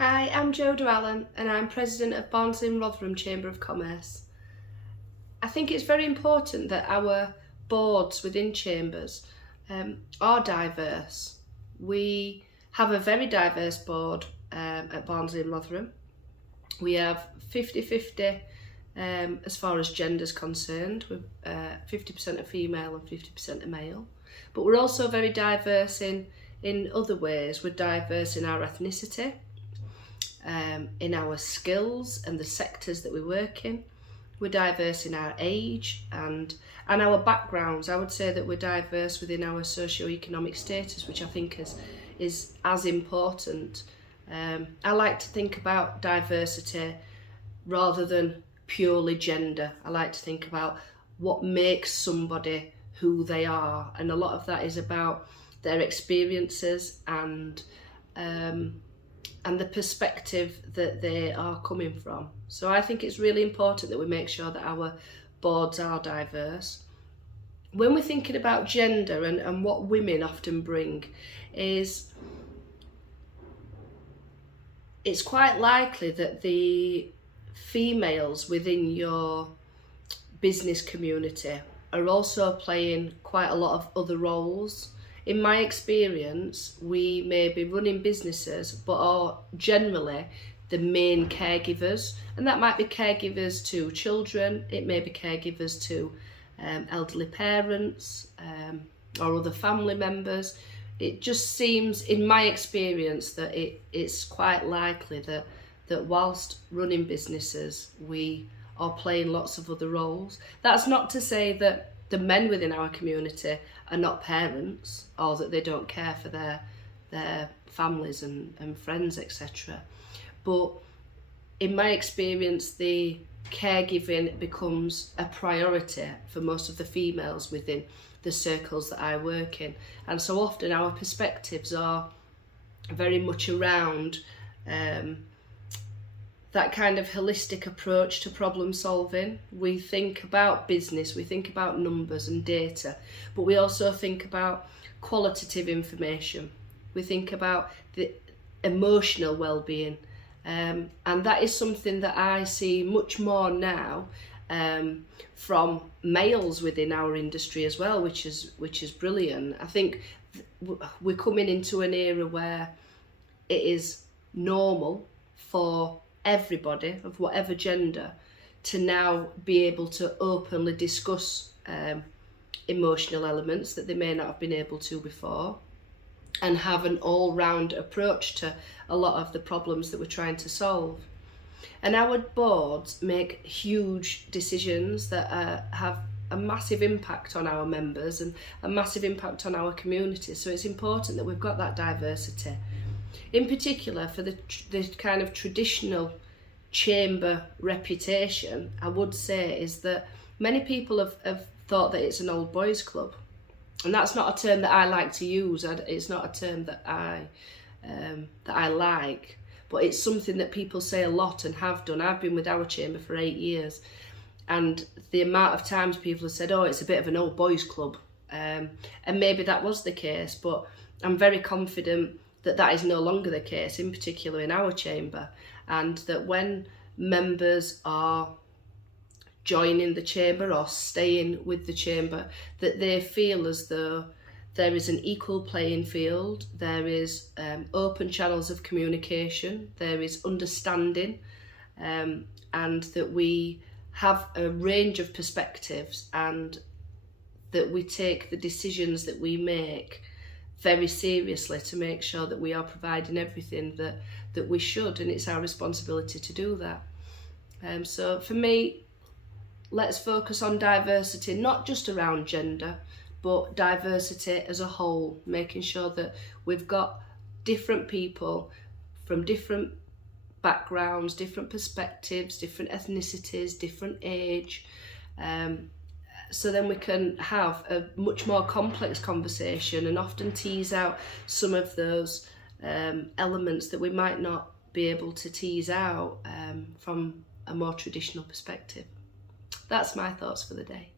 Hi, I'm Joada and I'm President of Barnsley and Rotherham Chamber of Commerce. I think it's very important that our boards within chambers are diverse. We have a very diverse board at Barnsley and Rotherham. We have 50-50 as far as gender is concerned, with 50% are female and 50% are male. But we're also very diverse in other ways. We're diverse in our ethnicity, in our skills and the sectors that we work in. We're diverse in our age and our backgrounds. I would say that we're diverse within our socio-economic status, which I think is as important. I like to think about diversity rather than purely gender. I like to think about what makes somebody who they are, and a lot of that is about their experiences and the perspective that they are coming from. So I think it's really important that we make sure that our boards are diverse. When we're thinking about gender and what women often bring, is it's quite likely that the females within your business community are also playing quite a lot of other roles. In my experience, we may be running businesses but are generally the main caregivers, and that might be caregivers to children, it may be caregivers to elderly parents or other family members. It just seems, in my experience, that it's quite likely that whilst running businesses, we are playing lots of other roles. That's not to say that the men within our community are not parents, or that they don't care for their families and friends, etc. But in my experience, the caregiving becomes a priority for most of the females within the circles that I work in. And so often our perspectives are very much around that kind of holistic approach to problem solving. We think about business, we think about numbers and data, but we also think about qualitative information. We think about the emotional well-being, and that is something that I see much more now from males within our industry as well, which is brilliant. I think we're coming into an era where it is normal for everybody of whatever gender to now be able to openly discuss emotional elements that they may not have been able to before, and have an all-round approach to a lot of the problems that we're trying to solve. And our boards make huge decisions that have a massive impact on our members and a massive impact on our community. So it's important that we've got that diversity. In particular, for the kind of traditional chamber reputation, I would say, is that many people have thought that it's an old boys club. And that's not a term that I like to use. It's not a term that I like, but it's something that people say a lot and have done. I've been with our chamber for 8 years, and the amount of times people have said, oh, it's a bit of an old boys club. And maybe that was the case, but I'm very confident that that is no longer the case, in particular in our chamber, and that when members are joining the chamber or staying with the chamber, that they feel as though there is an equal playing field, there is open channels of communication, there is understanding, and that we have a range of perspectives, and that we take the decisions that we make very seriously to make sure that we are providing everything that we should, and it's our responsibility to do that. So for me, let's focus on diversity, not just around gender, but diversity as a whole, making sure that we've got different people from different backgrounds, different perspectives, different ethnicities, different age, so then we can have a much more complex conversation and often tease out some of those elements that we might not be able to tease out from a more traditional perspective. That's my thoughts for the day.